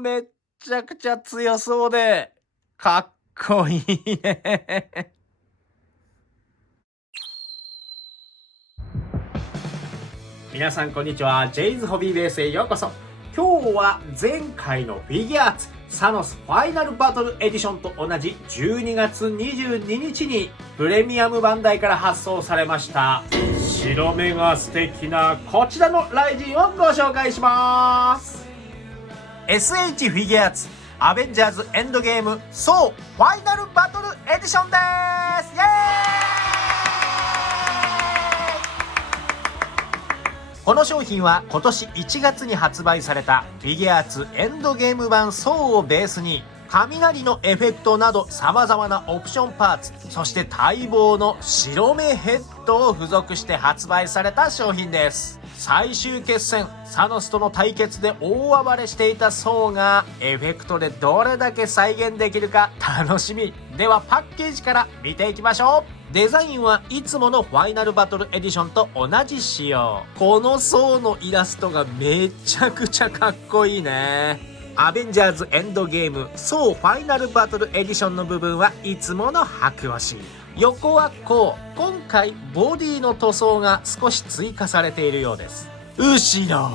めっちゃくちゃ強そうで、かっこいいね。皆さんこんにちは。ジェイズホビーベースへようこそ。今日は前回のフィギュアーツサノスファイナルバトルエディションと同じ12月22日にプレミアムバンダイから発送されました白目が素敵なこちらのライジンをご紹介します。 SH フィギュアーツアベンジャーズエンドゲームソーファイナルバトルエディションです。イエーイ。この商品は今年1月に発売されたフィギュアーツエンドゲーム版ソーをベースに雷のエフェクトなど様々なオプションパーツ、そして待望の白目ヘッドを付属して発売された商品です。最終決戦サノスとの対決で大暴れしていたソーがエフェクトでどれだけ再現できるか楽しみ。ではパッケージから見ていきましょう。デザインはいつものファイナルバトルエディションと同じ仕様。このソーのイラストがめちゃくちゃかっこいいね。アベンジャーズエンドゲームソーファイナルバトルエディションの部分はいつもの白押し。横はこう。今回ボディの塗装が少し追加されているようです。後ろ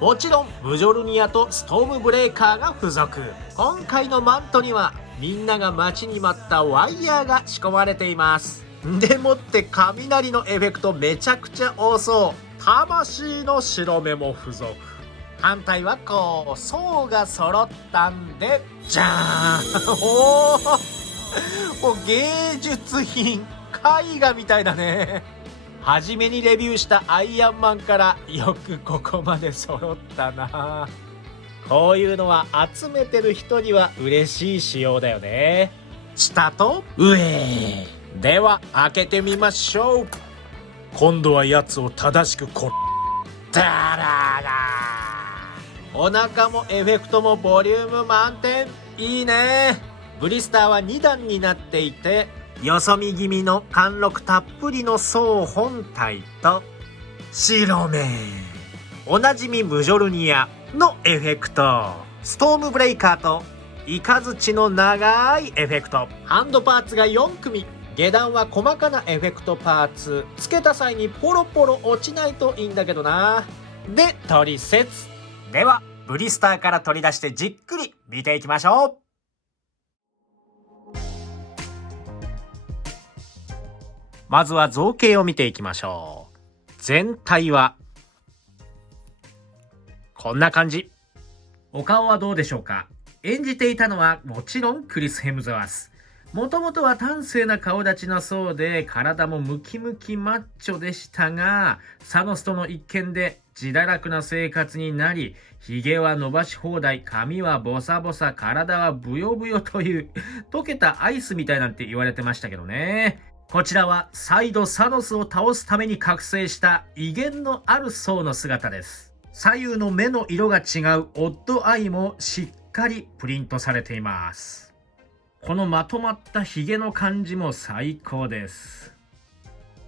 もちろんムジョルニアとストームブレーカーが付属。今回のマントにはみんなが待ちに待ったワイヤーが仕込まれています。でもって雷のエフェクトめちゃくちゃ多そう。魂の白目も付属。反対はこう層が揃ったんでじゃーんおーもう芸術品絵画みたいだね。初めにレビューしたアイアンマンからよくここまで揃ったな。こういうのは集めてる人には嬉しい仕様だよね。下と上では開けてみましょう。今度はやつを正しくダララお腹もエフェクトもボリューム満点。いいね。ブリスターは2段になっていてよそ見気味の貫禄たっぷりのソー本体と白目おなじみムジョルニアのエフェクト、ストームブレイカーとイカズチの長いエフェクト、ハンドパーツが4組。下段は細かなエフェクトパーツ、つけた際にポロポロ落ちないといいんだけどな。で取説。ではブリスターから取り出してじっくり見ていきましょう。まずは造形を見ていきましょう。全体はこんな感じ。お顔はどうでしょうか。演じていたのはもちろんクリス・ヘムズワース。もともとは端正な顔立ちのそうで体もムキムキマッチョでしたが、サノスとの一件で自堕落な生活になり、ヒゲは伸ばし放題、髪はボサボサ、体はブヨブヨという溶けたアイスみたいなんて言われてましたけどね。こちらは再度サノスを倒すために覚醒した威厳のあるソーの姿です。左右の目の色が違うオッドアイもしっかりプリントされています。このまとまったヒゲの感じも最高です。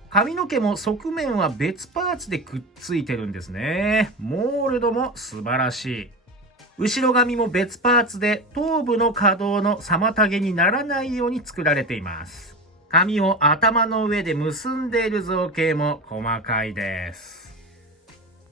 髪の毛も側面は別パーツでくっついてるんですね。モールドも素晴らしい。後ろ髪も別パーツで頭部の可動の妨げにならないように作られています。髪を頭の上で結んでいる造形も細かいです。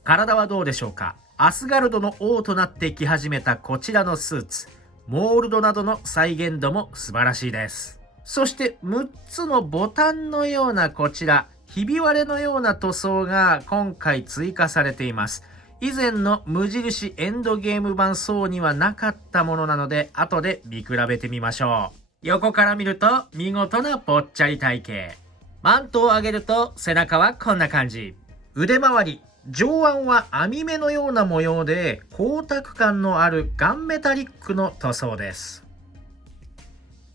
体はどうでしょうか。アスガルドの王となってき始めたこちらのスーツ、モールドなどの再現度も素晴らしいです。そして6つのボタンのようなこちら、ひび割れのような塗装が今回追加されています。以前の無印エンドゲーム版ソーにはなかったものなので、後で見比べてみましょう。横から見ると見事なぽっちゃり体型。マントを上げると背中はこんな感じ。腕周り、上腕は網目のような模様で光沢感のあるガンメタリックの塗装です。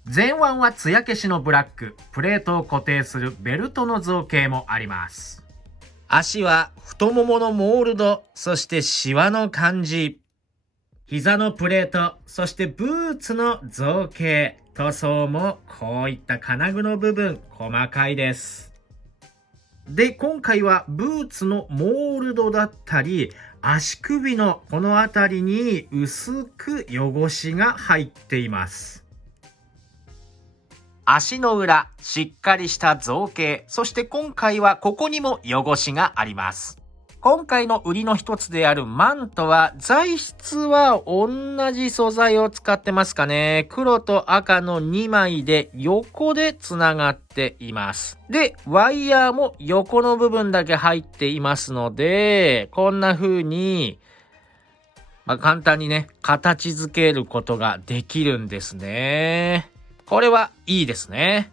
前腕は艶消しのブラック、プレートを固定するベルトの造形もあります。足は太もものモールド、そしてシワの感じ。膝のプレート、そしてブーツの造形、塗装もこういった金具の部分細かいです。で、今回はブーツのモールドだったり足首のこの辺りに薄く汚しが入っています。足の裏、しっかりした造形、そして今回はここにも汚しがあります。今回の売りの一つであるマントは、材質は同じ素材を使ってますかね。黒と赤の2枚で横でつながっています。で、ワイヤーも横の部分だけ入っていますので、こんな風に、簡単にね、形付けることができるんですね。これはいいですね。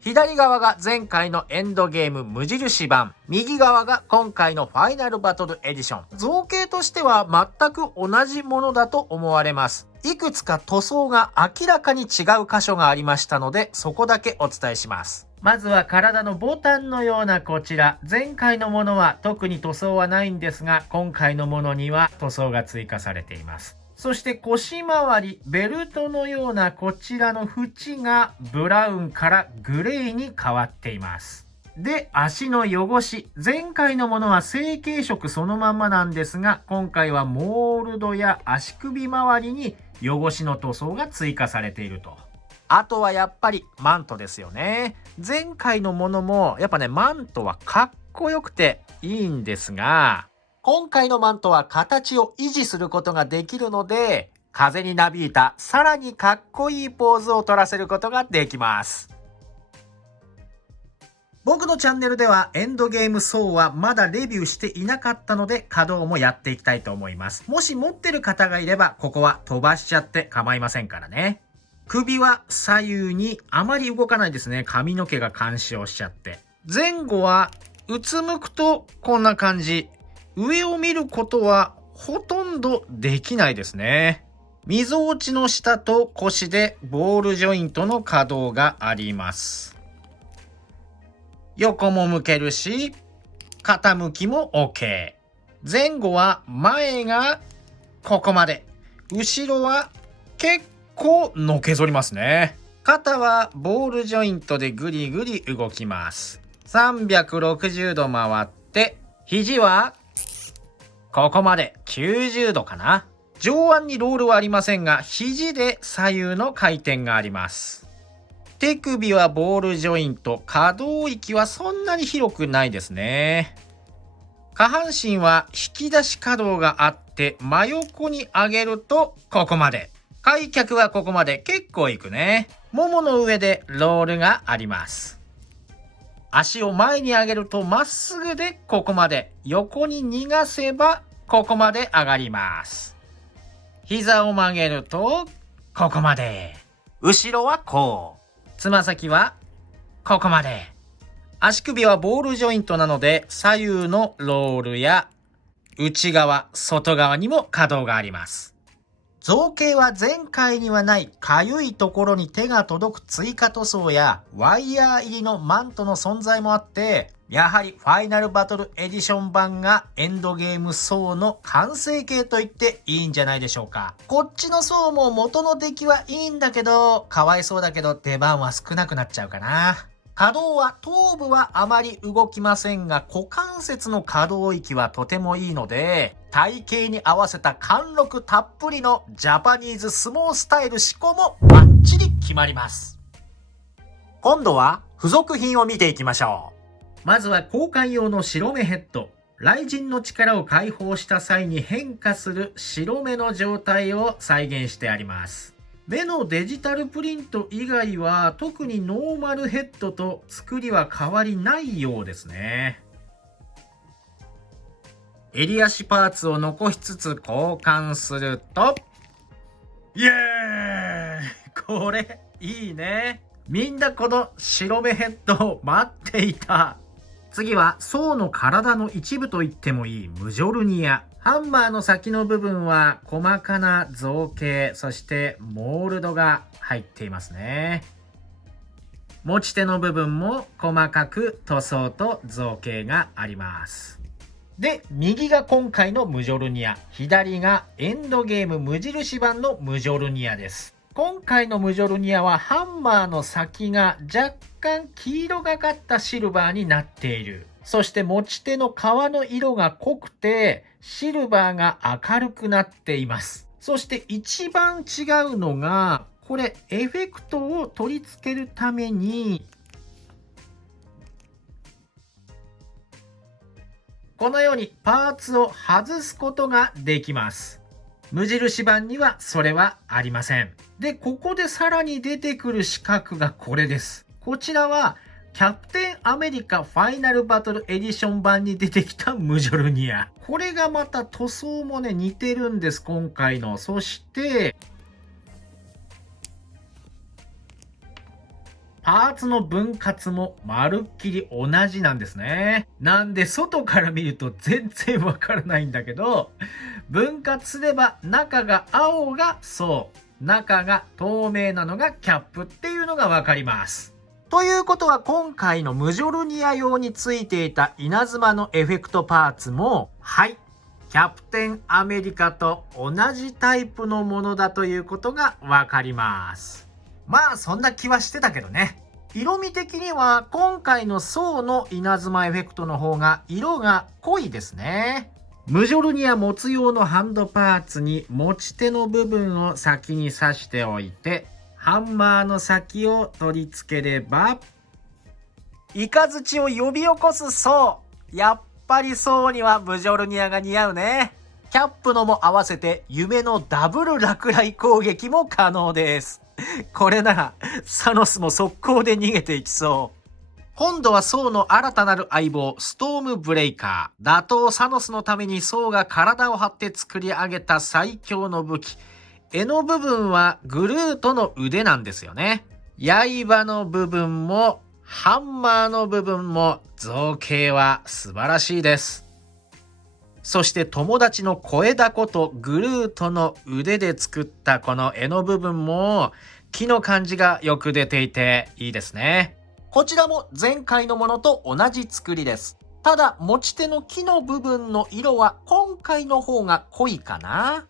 左側が前回のエンドゲーム無印版。右側が今回のファイナルバトルエディション。造形としては全く同じものだと思われます。いくつか塗装が明らかに違う箇所がありましたので、そこだけお伝えします。まずは体のボタンのようなこちら。前回のものは特に塗装はないんですが、今回のものには塗装が追加されています。そして腰回り、ベルトのようなこちらの縁がブラウンからグレーに変わっています。で、足の汚し。前回のものは成型色そのまんまなんですが、今回はモールドや足首周りに汚しの塗装が追加されていると。あとはやっぱりマントですよね。前回のものもやっぱね、マントはかっこよくていいんですが、今回のマントは形を維持することができるので、風になびいたさらにかっこいいポーズを取らせることができます。僕のチャンネルではエンドゲームソーはまだレビューしていなかったので稼働もやっていきたいと思います。もし持ってる方がいればここは飛ばしちゃって構いませんからね。首は左右にあまり動かないですね。髪の毛が干渉しちゃって。前後はうつむくとこんな感じ。上を見ることはほとんどできないですね。みぞおちの下と腰でボールジョイントの可動があります。横も向けるし、傾きも OK。前後は前がここまで。後ろは結構のけぞりますね。肩はボールジョイントでぐりぐり動きます。360度回って、肘はここまで90度かな。上腕にロールはありませんが、肘で左右の回転があります。手首はボールジョイント、可動域はそんなに広くないですね。下半身は引き出し可動があって、真横に上げるとここまで。開脚はここまで結構いくね。ももの上でロールがあります。足を前に上げるとまっすぐでここまで。横に逃がせばここまで上がります。膝を曲げるとここまで。後ろはこう。つま先はここまで。足首はボールジョイントなので左右のロールや内側、外側にも可動があります。造形は前回にはないかゆいところに手が届く追加塗装やワイヤー入りのマントの存在もあって、やはりファイナルバトルエディション版がエンドゲームソーの完成形と言っていいんじゃないでしょうか。こっちのソーも元の出来はいいんだけど、かわいそうだけど出番は少なくなっちゃうかな。可動は頭部はあまり動きませんが、股関節の可動域はとてもいいので、体型に合わせた貫禄たっぷりのジャパニーズ相撲スタイル志向もバッチリ決まります。今度は付属品を見ていきましょう。まずは交換用の白目ヘッド。雷神の力を解放した際に変化する白目の状態を再現してあります。目のデジタルプリント以外は特にノーマルヘッドと作りは変わりないようですね。襟足パーツを残しつつ交換すると、イエーイ！これいいね。みんなこの白目ヘッドを待っていた。次はソーの体の一部と言ってもいいムジョルニア。ハンマーの先の部分は細かな造形、そしてモールドが入っていますね。持ち手の部分も細かく塗装と造形があります。で、右が今回のムジョルニア、左がエンドゲーム無印版のムジョルニアです。今回のムジョルニアはハンマーの先が若干黄色がかったシルバーになっている。そして持ち手の皮の色が濃くて、シルバーが明るくなっています。そして一番違うのが、これエフェクトを取り付けるために、このようにパーツを外すことができます。無印版にはそれはありません。で、ここでさらに出てくる四角がこれです。こちらはキャプテンアメリカファイナルバトルエディション版に出てきたムジョルニア。これがまた塗装もね、似てるんです、今回の。そして、パーツの分割もまるっきり同じなんですね。なんで外から見ると全然わからないんだけど、分割すれば中が青がそう、中が透明なのがキャップっていうのがわかります。ということは今回のムジョルニア用についていた稲妻のエフェクトパーツも、はい、キャプテンアメリカと同じタイプのものだということがわかります。まあそんな気はしてたけどね。色味的には今回のソーの稲妻エフェクトの方が色が濃いですね。ムジョルニア持つ用のハンドパーツに持ち手の部分を先に刺しておいて、ハンマーの先を取り付ければ、イカズチを呼び起こすソー。やっぱりソーにはムジョルニアが似合うね。キャップのも合わせて夢のダブル落雷攻撃も可能です。これならサノスも速攻で逃げていきそう。今度はソーの新たなる相棒ストームブレイカー。打倒サノスのためにソーが体を張って作り上げた最強の武器。柄の部分はグルートの腕なんですよね。刃の部分もハンマーの部分も造形は素晴らしいです。そして友達の小枝子とグルートの腕で作ったこの柄の部分も木の感じがよく出ていていいですね。こちらも前回のものと同じ作りです。ただ持ち手の木の部分の色は今回の方が濃いかな。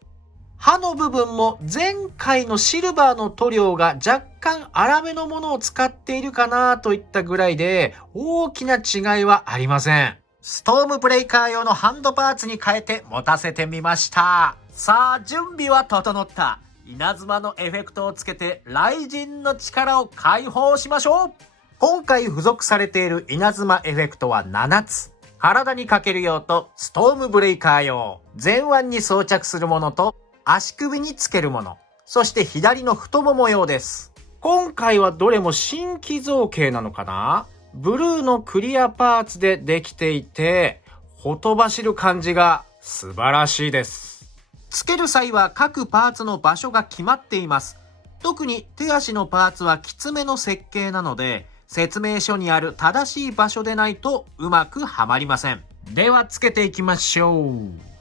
刃の部分も前回のシルバーの塗料が若干粗めのものを使っているかなといったぐらいで大きな違いはありません。ストームブレイカー用のハンドパーツに変えて持たせてみました。さあ準備は整った。稲妻のエフェクトをつけて雷神の力を解放しましょう。今回付属されている稲妻エフェクトは7つ。体にかける用とストームブレイカー用、前腕に装着するものと足首につけるもの、そして左の太もも用です。今回はどれも新規造形なのかな？ブルーのクリアパーツでできていて、ほとばしる感じが素晴らしいです。つける際は各パーツの場所が決まっています。特に手足のパーツはきつめの設計なので、説明書にある正しい場所でないとうまくはまりません。ではつけていきましょう。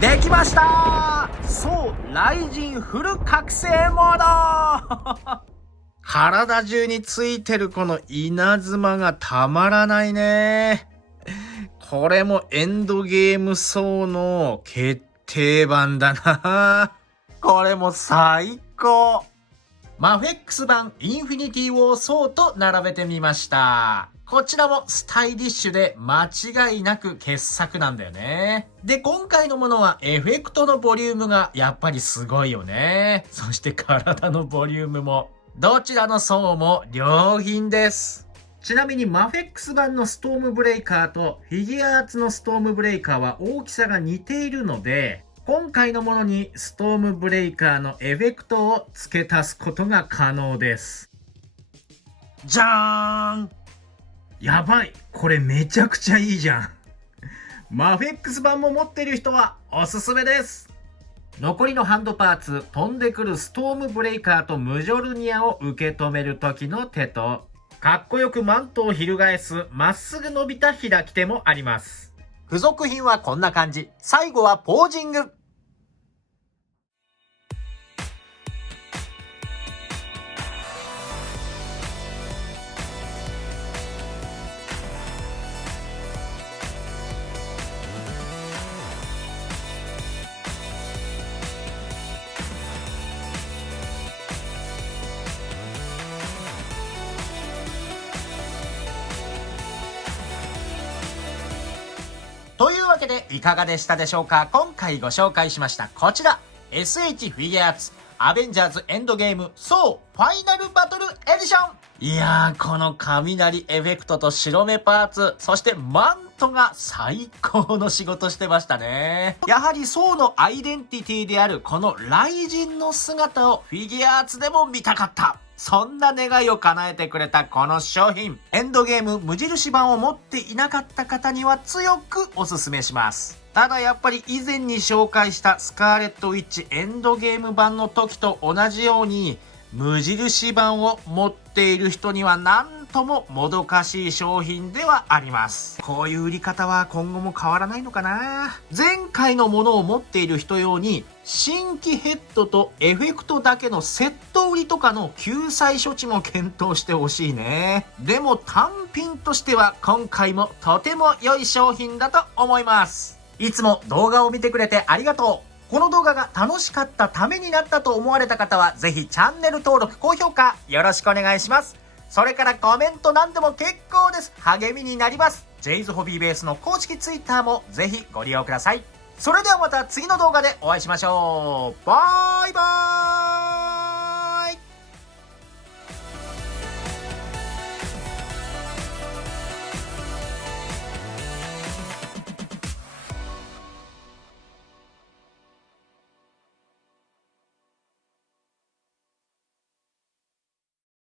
できました。そう、雷神フル覚醒モード体中についてるこの稲妻がたまらないね。これもエンドゲームソーの決定版だな。これも最高。マフェックス版インフィニティウォーソーと並べてみました。こちらもスタイリッシュで間違いなく傑作なんだよね。で、今回のものはエフェクトのボリュームがやっぱりすごいよね。そして体のボリュームも。どちらの層も良品です。ちなみにマフェックス版のストームブレイカーとフィギュアーツのストームブレイカーは大きさが似ているので、今回のものにストームブレイカーのエフェクトを付け足すことが可能です。じゃーん！やばい！これめちゃくちゃいいじゃん。マフェックス版も持っている人はおすすめです。残りのハンドパーツ、飛んでくるストームブレイカーとムジョルニアを受け止める時の手と、かっこよくマントを翻すまっすぐ伸びた開き手もあります。付属品はこんな感じ。最後はポージング。というわけでいかがでしたでしょうか。今回ご紹介しましたこちら SH フィギュアーツアベンジャーズエンドゲームソーファイナルバトルエディション。いやー、この雷エフェクトと白目パーツ、そしてマントが最高の仕事してましたね。やはりソーのアイデンティティであるこの雷神の姿をフィギュアーツでも見たかった。そんな願いを叶えてくれたこの商品、エンドゲーム無印版を持っていなかった方には強くおすすめします。ただやっぱり以前に紹介したスカーレットウィッチエンドゲーム版の時と同じように無印版を持っている人にはなんとももどかしい商品ではあります。こういう売り方は今後も変わらないのかな。前回のものを持っている人用に新規ヘッドとエフェクトだけのセット売りとかの救済処置も検討してほしいね。でも単品としては今回もとても良い商品だと思います。いつも動画を見てくれてありがとう。この動画が楽しかったためになったと思われた方はぜひチャンネル登録、高評価よろしくお願いします。それからコメント何でも結構です。励みになります。ジェイズホビーベースの公式 Twitter もぜひご利用ください。それではまた次の動画でお会いしましょう。バイバーイ。